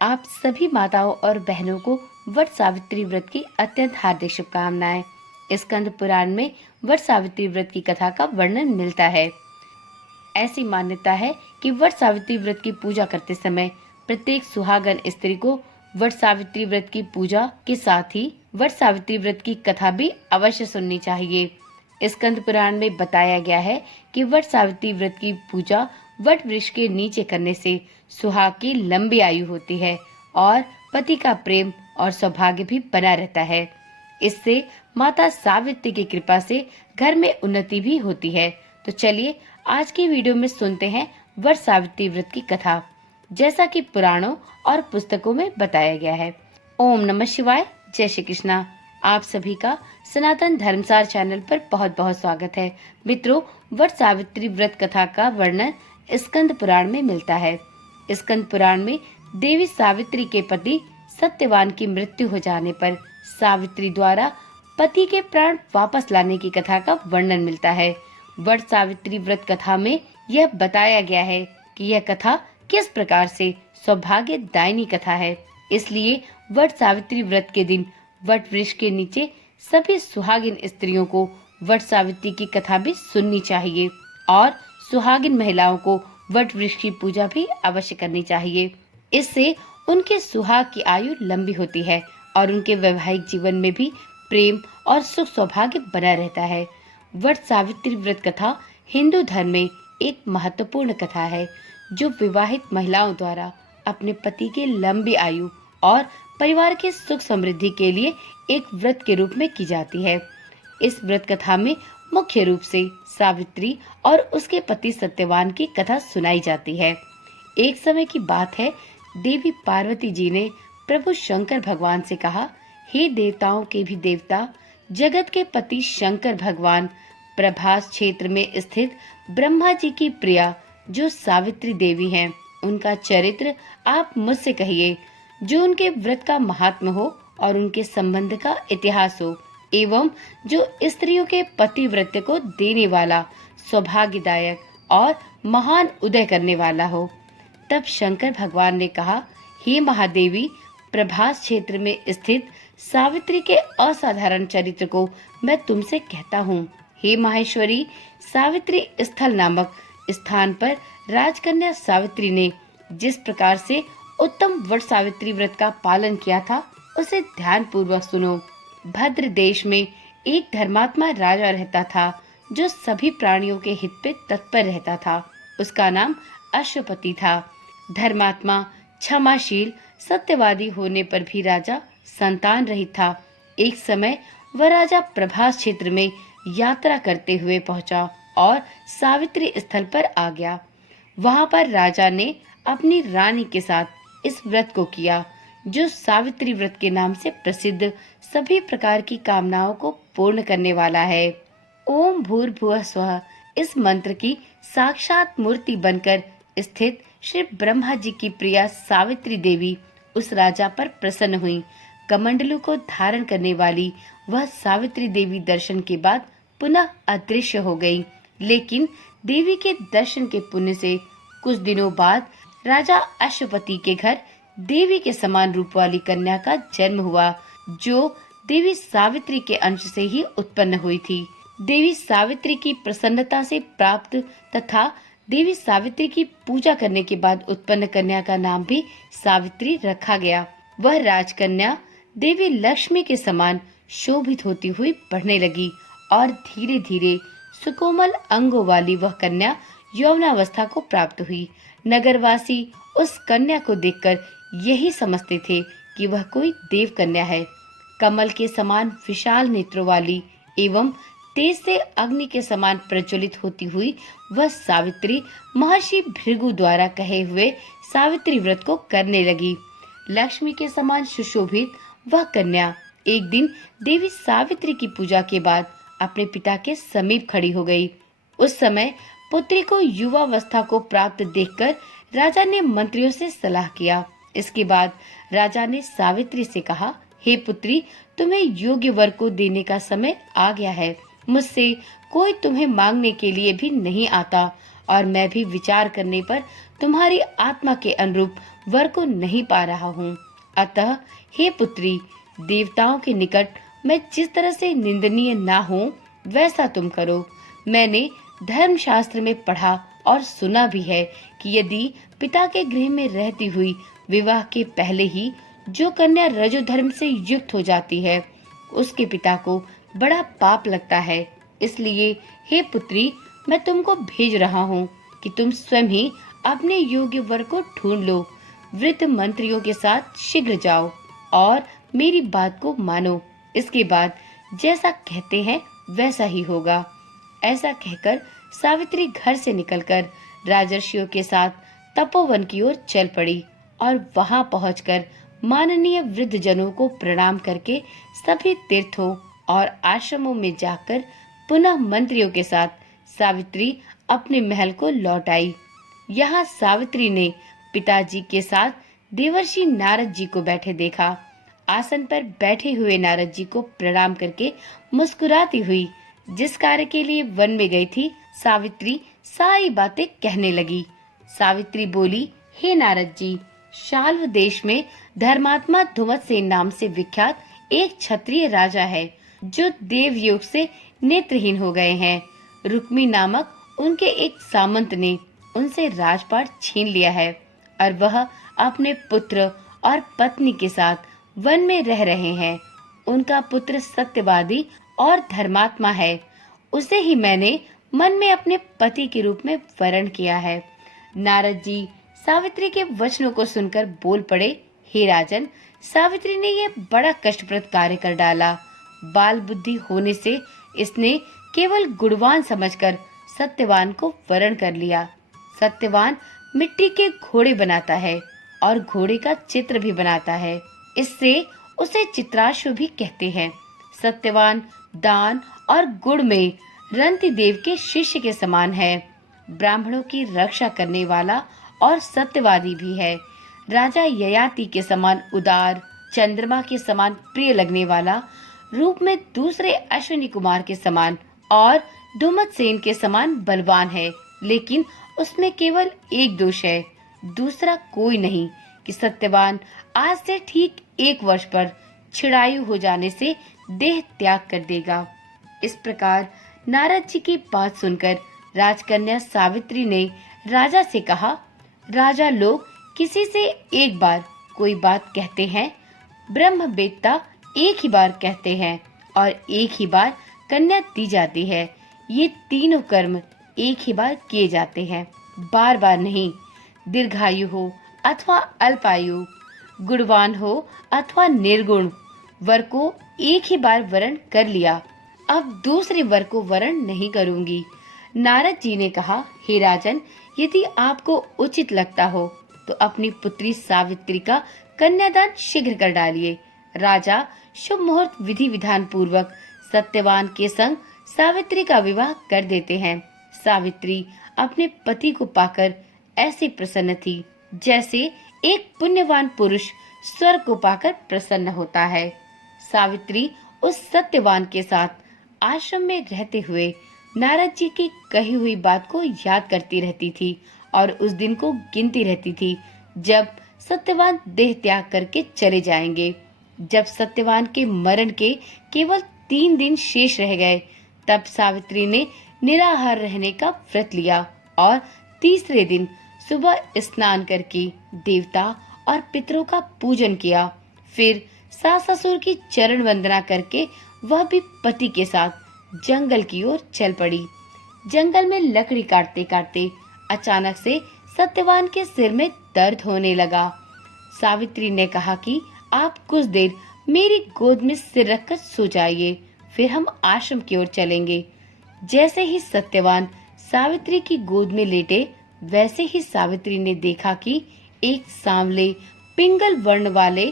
आप सभी माताओं और बहनों को वट सावित्री व्रत की अत्यंत हार्दिक शुभकामनाएं। स्कंद पुराण में वट सावित्री व्रत की कथा का वर्णन मिलता है। ऐसी मान्यता है कि वट सावित्री व्रत की पूजा करते समय प्रत्येक सुहागन स्त्री को वट सावित्री व्रत की पूजा के साथ ही वट सावित्री व्रत की कथा भी अवश्य सुननी चाहिए। स्कंद पुराण में बताया गया है कि वट सावित्री व्रत की पूजा वट वृक्ष के नीचे करने से सुहाग की लंबी आयु होती है और पति का प्रेम और सौभाग्य भी बना रहता है। इससे माता सावित्री की कृपा से घर में उन्नति भी होती है। तो चलिए आज की वीडियो में सुनते हैं वट सावित्री व्रत की कथा, जैसा कि पुराणों और पुस्तकों में बताया गया है। ओम नमः शिवाय। जय श्री कृष्णा। आप सभी का सनातन धर्मसार चैनल पर बहुत बहुत स्वागत है। मित्रों, वट सावित्री व्रत कथा का वर्णन स्कंद पुराण में मिलता है। स्कंद पुराण में देवी सावित्री के पति सत्यवान की मृत्यु हो जाने पर सावित्री द्वारा पति के प्राण वापस लाने की कथा का वर्णन मिलता है। वट सावित्री व्रत कथा में यह बताया गया है कि यह कथा किस प्रकार से सौभाग्यदायिनी कथा है। इसलिए वट सावित्री व्रत के दिन वट वृक्ष के नीचे सभी सुहागिन स्त्रियों को वट सावित्री की कथा भी सुननी चाहिए और सुहागिन महिलाओं को वट वृक्ष की पूजा भी अवश्य करनी चाहिए। इससे उनके सुहाग की आयु लंबी होती है और उनके वैवाहिक जीवन में भी प्रेम और सुख सौभाग्य बना रहता है। वट सावित्री व्रत कथा हिंदू धर्म में एक महत्वपूर्ण कथा है जो विवाहित महिलाओं द्वारा अपने पति की लंबी आयु और परिवार के सुख समृद्धि के लिए एक व्रत के रूप में की जाती है। इस व्रत कथा में मुख्य रूप से सावित्री और उसके पति सत्यवान की कथा सुनाई जाती है। एक समय की बात है, देवी पार्वती जी ने प्रभु शंकर भगवान से कहा, हे देवताओं के भी देवता, जगत के पति शंकर भगवान, प्रभास क्षेत्र में स्थित ब्रह्मा जी की प्रिया जो सावित्री देवी हैं, उनका चरित्र आप मुझसे कहिए, जो उनके व्रत का महात्म हो और उनके संबंध का इतिहास हो, एवं जो स्त्रियों के पतिव्रत को देने वाला, सौभाग्यदायक और महान उदय करने वाला हो। तब शंकर भगवान ने कहा, हे महादेवी, प्रभास क्षेत्र में स्थित सावित्री के असाधारण चरित्र को मैं तुमसे कहता हूँ। हे माहेश्वरी, सावित्री स्थल नामक स्थान पर राजकन्या सावित्री ने जिस प्रकार से उत्तम वट सावित्री व्रत का पालन किया था, उसे ध्यान पूर्वक सुनो। भद्र देश में एक धर्मात्मा राजा रहता था जो सभी प्राणियों के हित पे तत्पर रहता था। उसका नाम अश्वपति था। धर्मात्मा, क्षमाशील, सत्यवादी होने पर भी राजा संतान रहित था। एक समय वह राजा प्रभास क्षेत्र में यात्रा करते हुए पहुंचा और सावित्री स्थल पर आ गया। वहां पर राजा ने अपनी रानी के साथ इस व्रत को किया जो सावित्री व्रत के नाम से प्रसिद्ध सभी प्रकार की कामनाओं को पूर्ण करने वाला है। ओम भूर्भुवः स्वः इस मंत्र की साक्षात मूर्ति बनकर स्थित श्री ब्रह्मा जी की प्रिया सावित्री देवी उस राजा पर प्रसन्न हुई। कमंडलू को धारण करने वाली वह सावित्री देवी दर्शन के बाद पुनः अदृश्य हो गई। लेकिन देवी के दर्शन के पुण्य से कुछ दिनों बाद राजा अश्वपति के घर देवी के समान रूप वाली कन्या का जन्म हुआ, जो देवी सावित्री के अंश से ही उत्पन्न हुई थी। देवी सावित्री की प्रसन्नता से प्राप्त तथा देवी सावित्री की पूजा करने के बाद उत्पन्न कन्या का नाम भी सावित्री रखा गया। वह राजकन्या देवी लक्ष्मी के समान शोभित होती हुई बढ़ने लगी और धीरे धीरे सुकोमल अंगों वाली वह कन्या यौवनावस्था को प्राप्त हुई। नगरवासी उस कन्या को देखकर यही समझते थे कि वह कोई देव कन्या है। कमल के समान विशाल नेत्रों वाली एवं तेज से अग्नि के समान प्रज्वलित होती हुई वह सावित्री महर्षि भृगु द्वारा कहे हुए सावित्री व्रत को करने लगी। लक्ष्मी के समान सुशोभित वह कन्या एक दिन देवी सावित्री की पूजा के बाद अपने पिता के समीप खड़ी हो गई। उस समय पुत्री को युवावस्था को प्राप्त देखकर राजा ने मंत्रियों से सलाह किया। इसके बाद राजा ने सावित्री से कहा, हे पुत्री, तुम्हें योग्य वर को देने का समय आ गया है। मुझसे कोई तुम्हें मांगने के लिए भी नहीं आता और मैं भी विचार करने पर तुम्हारी आत्मा के अनुरूप वर को नहीं पा रहा हूँ। अतः हे पुत्री, देवताओं के निकट मैं जिस तरह से निंदनीय ना हूँ वैसा तुम करो। मैंने धर्मशास्त्र में पढ़ा और सुना भी है कि यदि पिता के गृह में रहती हुई विवाह के पहले ही जो कन्या रजो धर्म से युक्त हो जाती है, उसके पिता को बड़ा पाप लगता है। इसलिए हे पुत्री, मैं तुमको भेज रहा हूँ कि तुम स्वयं ही अपने योग्य वर को ढूंढ लो। वृद्ध मंत्रियों के साथ शीघ्र जाओ और मेरी बात को मानो। इसके बाद जैसा कहते हैं वैसा ही होगा। ऐसा कहकर सावित्री घर से निकलकर राजर्षियों के साथ तपोवन की ओर चल पड़ी और वहां पहुंचकर माननीय वृद्ध जनों को प्रणाम करके सभी तीर्थों और आश्रमों में जाकर पुनः मंत्रियों के साथ सावित्री अपने महल को लौट आई। यहाँ सावित्री ने पिताजी के साथ देवर्षि नारद जी को बैठे देखा। आसन पर बैठे हुए नारद जी को प्रणाम करके मुस्कुराती हुई जिस कार्य के लिए वन में गई थी, सावित्री सारी बातें कहने लगी। सावित्री बोली, हे नारद जी, शाल्व देश में धर्मात्मा धुमतसेन नाम से विख्यात एक क्षत्रिय राजा है जो देवयोग से नेत्रहीन हो गए हैं। रुक्मी नामक उनके एक सामंत ने उनसे राजपाट छीन लिया है और वह अपने पुत्र और पत्नी के साथ वन में रह रहे हैं। उनका पुत्र सत्यवादी और धर्मात्मा है। उसे ही मैंने मन में अपने पति के रूप में वरण किया है। नारद जी सावित्री के वचनों को सुनकर बोल पड़े, हे राजन, सावित्री ने यह बड़ा कष्टप्रद कार्य कर डाला। बाल बुद्धि होने से इसने केवल गुणवान समझकर सत्यवान को वरण कर लिया। सत्यवान मिट्टी के घोड़े बनाता है और घोड़े का चित्र भी बनाता है। इससे उसे चित्राशु भी कहते हैं। सत्यवान दान और गुण में रंति देव के शिष्य के समान है। ब्राह्मणों की रक्षा करने वाला और सत्यवादी भी है। राजा ययाति के समान उदार, चंद्रमा के समान प्रिय लगने वाला, रूप में दूसरे अश्विनी कुमार के समान और धुमतसेन के समान बलवान है। लेकिन उसमें केवल एक दोष है, दूसरा कोई नहीं, कि सत्यवान आज से ठीक 1 वर्ष पर छिड़ायु हो जाने से देह त्याग कर देगा। इस प्रकार नारद जी की बात सुनकर राजकन्या सावित्री ने राजा से कहा, राजा लोग किसी से एक बार कोई बात कहते हैं, ब्रह्मवेत्ता एक ही बार कहते हैं और एक ही बार कन्या दी जाती है। ये तीनों कर्म एक ही बार किए जाते हैं, बार बार नहीं। दीर्घायु हो अथवा अल्पायु, गुणवान हो अथवा निर्गुण, वर को एक ही बार वरण कर लिया, अब दूसरे वर को वरण नहीं करूंगी। नारद जी ने कहा, हे राजन, यदि आपको उचित लगता हो तो अपनी पुत्री सावित्री का कन्यादान शीघ्र कर डालिए। राजा शुभ मुहूर्त विधि विधान पूर्वक सत्यवान के संग सावित्री का विवाह कर देते हैं। सावित्री अपने पति को पाकर ऐसी प्रसन्न थी जैसे एक पुण्यवान पुरुष स्वर्ग को पाकर प्रसन्न होता है। सावित्री उस सत्यवान के साथ आश्रम में रहते हुए नारद जी की कही हुई बात को याद करती रहती थी और उस दिन को गिनती रहती थी जब सत्यवान देह त्याग करके चले जाएंगे। जब सत्यवान के मरण के केवल 3 दिन शेष रह गए, तब सावित्री ने निराहार रहने का व्रत लिया और तीसरे दिन सुबह स्नान करके देवता और पितरों का पूजन किया। फिर सास ससुर की चरण वंदना करके वह भी पति के साथ जंगल की ओर चल पड़ी। जंगल में लकड़ी काटते काटते अचानक से सत्यवान के सिर में दर्द होने लगा। सावित्री ने कहा कि आप कुछ देर मेरी गोद में सिर रखकर सो जाइए, फिर हम आश्रम की ओर चलेंगे। जैसे ही सत्यवान सावित्री की गोद में लेटे, वैसे ही सावित्री ने देखा कि एक सांवले पिंगल वर्ण वाले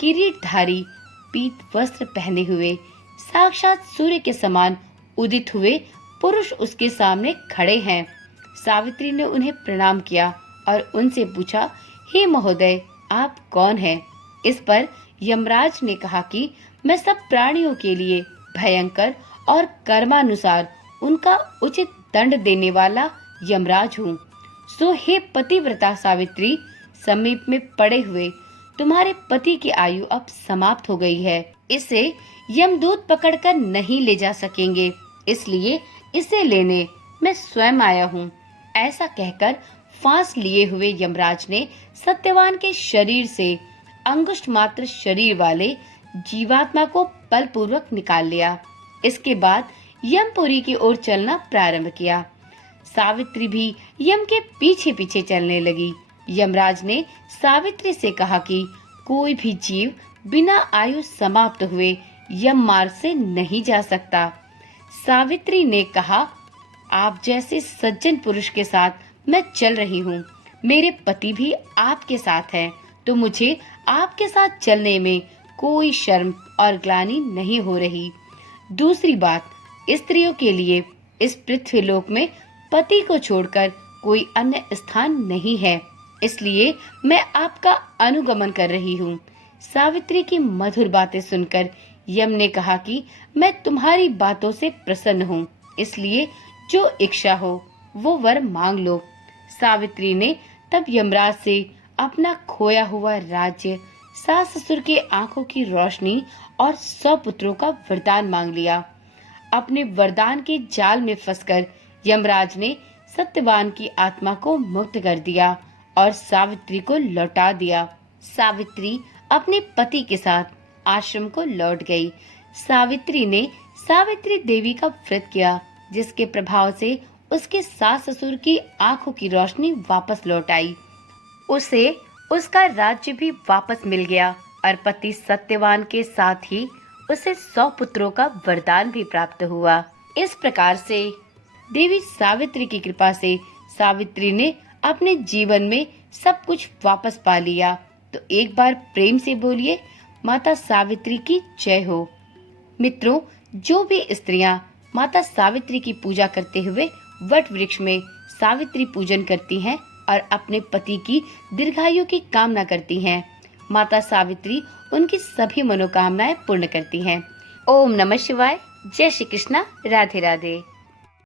किरीटधारी पीत वस्त्र पहने हुए साक्षात सूर्य के समान उदित हुए पुरुष उसके सामने खड़े हैं। सावित्री ने उन्हें प्रणाम किया और उनसे पूछा, हे महोदय, आप कौन हैं? इस पर यमराज ने कहा कि मैं सब प्राणियों के लिए भयंकर और कर्मानुसार उनका उचित दंड देने वाला यमराज हूँ। सो हे पतिव्रता सावित्री, समीप में पड़े हुए तुम्हारे पति की आयु अब समाप्त हो गई है। इसे यमदूत पकड़कर नहीं ले जा सकेंगे, इसलिए इसे लेने मैं स्वयं आया हूँ। ऐसा कहकर फांस लिए हुए यमराज ने सत्यवान के शरीर से अंगुष्ठ मात्र शरीर वाले जीवात्मा को बलपूर्वक निकाल लिया। इसके बाद यमपुरी की ओर चलना प्रारंभ किया। सावित्री भी यम के पीछे पीछे चलने लगी। यमराज ने सावित्री से कहा कि कोई भी जीव बिना आयु समाप्त हुए यम मार्ग से नहीं जा सकता। सावित्री ने कहा, आप जैसे सज्जन पुरुष के साथ मैं चल रही हूँ, मेरे पति भी आपके साथ हैं, तो मुझे आपके साथ चलने में कोई शर्म और ग्लानि नहीं हो रही। दूसरी बात, स्त्रियों के लिए इस पृथ्वीलोक में पति को छोड़कर कोई अन्य स्थान नहीं है, इसलिए मैं आपका अनुगमन कर रही हूँ। सावित्री की मधुर बातें सुनकर यम ने कहा कि मैं तुम्हारी बातों से प्रसन्न हूँ, इसलिए जो इच्छा हो वो वर मांग लो। सावित्री ने तब यमराज से अपना खोया हुआ राज्य, सास ससुर के आंखों की रोशनी और 100 पुत्रों का वरदान मांग लिया। अपने वरदान के जाल में फंसकर यमराज ने सत्यवान की आत्मा को मुक्त कर दिया और सावित्री को लौटा दिया। सावित्री अपने पति के साथ आश्रम को लौट गई। सावित्री ने सावित्री देवी का व्रत किया, जिसके प्रभाव से उसके सास ससुर की आंखों की रोशनी वापस लौट आई। उसे उसका राज्य भी वापस मिल गया और पति सत्यवान के साथ ही उसे 100 पुत्रों का वरदान भी प्राप्त हुआ। इस प्रकार से देवी सावित्री की कृपा से सावित्री ने अपने जीवन में सब कुछ वापस पा लिया। तो एक बार प्रेम से बोलिए, माता सावित्री की जय हो। मित्रों, जो भी स्त्रियां माता सावित्री की पूजा करते हुए वट वृक्ष में सावित्री पूजन करती हैं और अपने पति की दीर्घायु की कामना करती हैं, माता सावित्री उनकी सभी मनोकामनाएं पूर्ण करती हैं। ओम नमः शिवाय। जय श्री कृष्णा। राधे राधे।